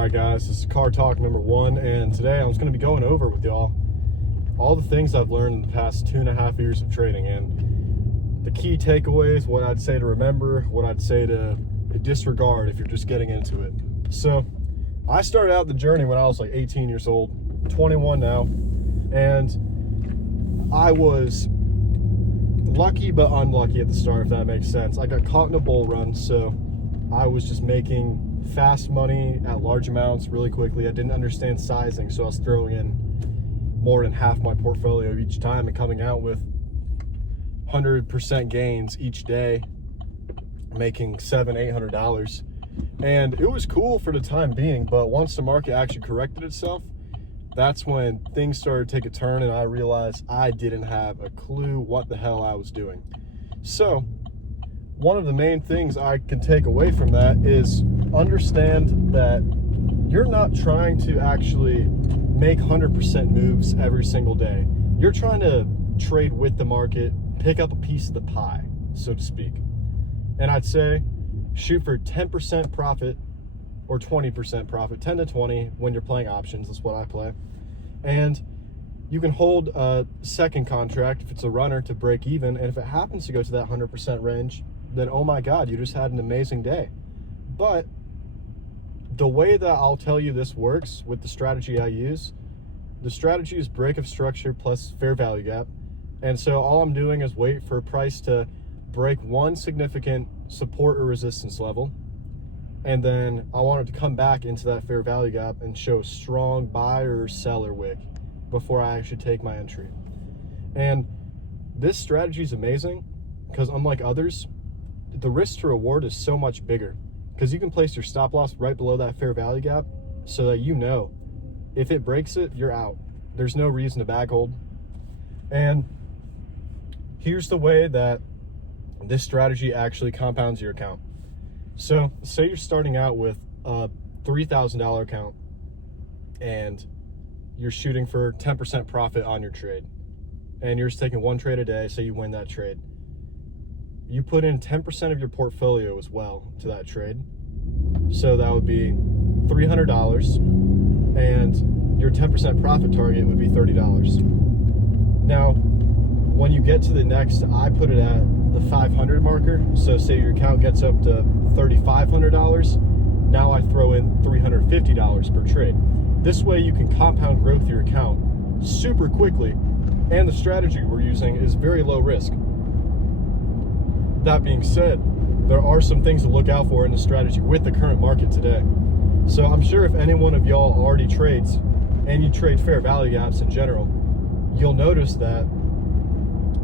Alright guys, this is car talk number 1, and today I was going to be going over with y'all all the things I've learned in the past 2.5 years of trading, and the key takeaways, what I'd say to remember, what I'd say to disregard if you're just getting into it. So I started out the journey when I was like 18 years old, 21 now, and I was lucky but unlucky at the start, if that makes sense. I got caught in a bull run, so I was just making fast money at large amounts really quickly. I didn't understand sizing, so I was throwing in more than half my portfolio each time and coming out with 100% gains each day, making $700-800. And it was cool for the time being, but once the market actually corrected itself, that's when things started to take a turn, and I realized I didn't have a clue what the hell I was doing. So one of the main things I can take away from that is understand that you're not trying to actually make 100% moves every single day. You're trying to trade with the market, pick up a piece of the pie, so to speak. And I'd say shoot for 10% profit or 20% profit, 10 to 20 when you're playing options. That's what I play. And you can hold a second contract if it's a runner to break even. And if it happens to go to that 100% range, then oh my God, you just had an amazing day. But the way that I'll tell you this works with the strategy I use, the strategy is break of structure plus fair value gap. And so all I'm doing is wait for a price to break one significant support or resistance level. And then I want it to come back into that fair value gap and show a strong buyer or seller wick before I actually take my entry. And this strategy is amazing because unlike others, the risk to reward is so much bigger because you can place your stop loss right below that fair value gap so that you know if it breaks it, you're out. There's no reason to bag hold. And here's the way that this strategy actually compounds your account. So say you're starting out with a $3,000 account and you're shooting for 10% profit on your trade, and you're just taking one trade a day. Say you win that trade. You put in 10% of your portfolio as well to that trade. So that would be $300, and your 10% profit target would be $30. Now, when you get to the next, I put it at the 500 marker. So say your account gets up to $3,500. Now I throw in $350 per trade. This way you can compound growth your account super quickly, and the strategy we're using is very low risk. That being said, there are some things to look out for in the strategy with the current market today. So I'm sure if any one of y'all already trades and you trade fair value gaps in general, you'll notice that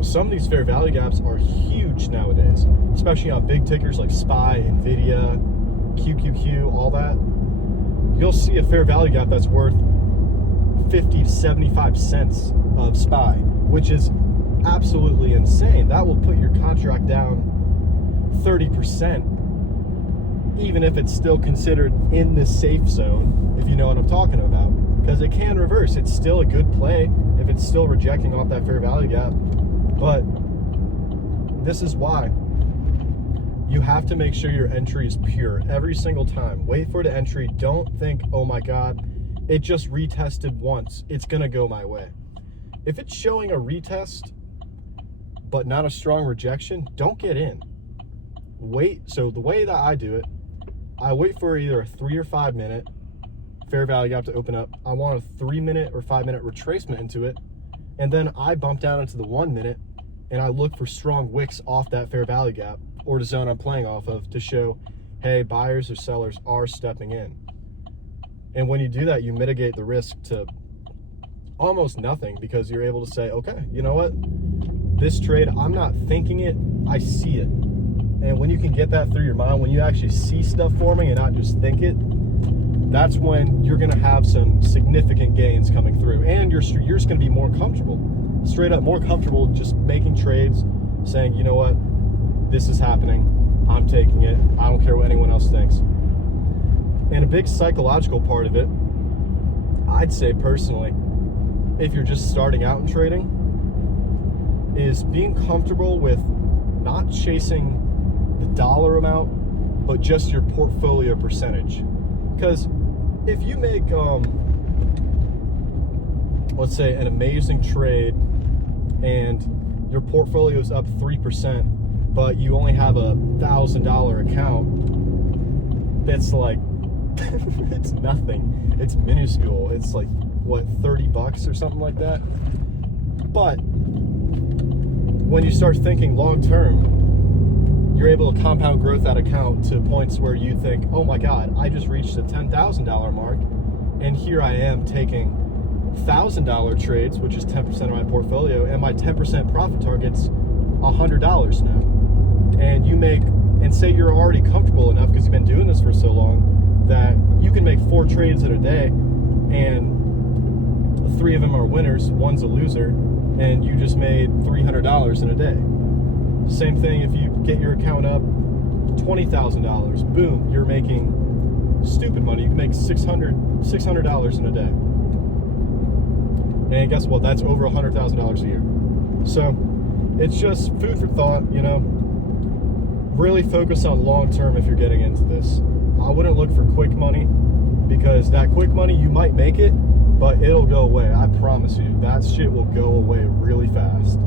some of these fair value gaps are huge nowadays, especially on big tickers like SPY, NVIDIA, QQQ, all that. You'll see a fair value gap that's worth 50 to 75 cents of SPY, which is absolutely insane. That will put your contract down 30%, even if it's still considered in the safe zone, if you know what I'm talking about, because it can reverse. It's still a good play if it's still rejecting off that fair value gap. But this is why you have to make sure your entry is pure every single time. Wait for the entry. Don't think, oh my God, it just retested once, it's gonna go my way. If it's showing a retest but not a strong rejection, don't get in. Wait. So the way that I do it, I wait for either a 3 or 5 minute fair value gap to open up. I want a 3 minute or 5 minute retracement into it, and then I bump down into the 1 minute and I look for strong wicks off that fair value gap or the zone I'm playing off of to show, hey, buyers or sellers are stepping in. And when you do that, you mitigate the risk to almost nothing, because you're able to say, okay, you know what? This trade, I'm not thinking it, I see it. And when you can get that through your mind, when you actually see stuff forming and not just think it, that's when you're gonna have some significant gains coming through, and you're just gonna be more comfortable, straight up more comfortable just making trades, saying, you know what, this is happening, I'm taking it, I don't care what anyone else thinks. And a big psychological part of it, I'd say personally, if you're just starting out in trading, is being comfortable with not chasing the dollar amount, but just your portfolio percentage. Because if you make let's say an amazing trade and your portfolio is up 3%, but you only have a $1,000 account, that's like it's nothing. It's minuscule. It's like what, 30 bucks or something like that. But when you start thinking long term, you're able to compound growth that account to points where you think, oh my God, I just reached the $10,000 mark, and here I am taking $1,000 trades, which is 10% of my portfolio, and my 10% profit target's $100 now. And you make, and say you're already comfortable enough because you've been doing this for so long that you can make 4 trades in a day, and 3 of them are winners, 1's a loser, and you just made $300 in a day. Same thing if you get your account up $20,000, boom, you're making stupid money. You can make $600 in a day. And guess what? That's over $100,000 a year. So it's just food for thought, you know. Really focus on long term if you're getting into this. I wouldn't look for quick money, because that quick money, you might make it, but it'll go away. I promise you, that shit will go away really fast.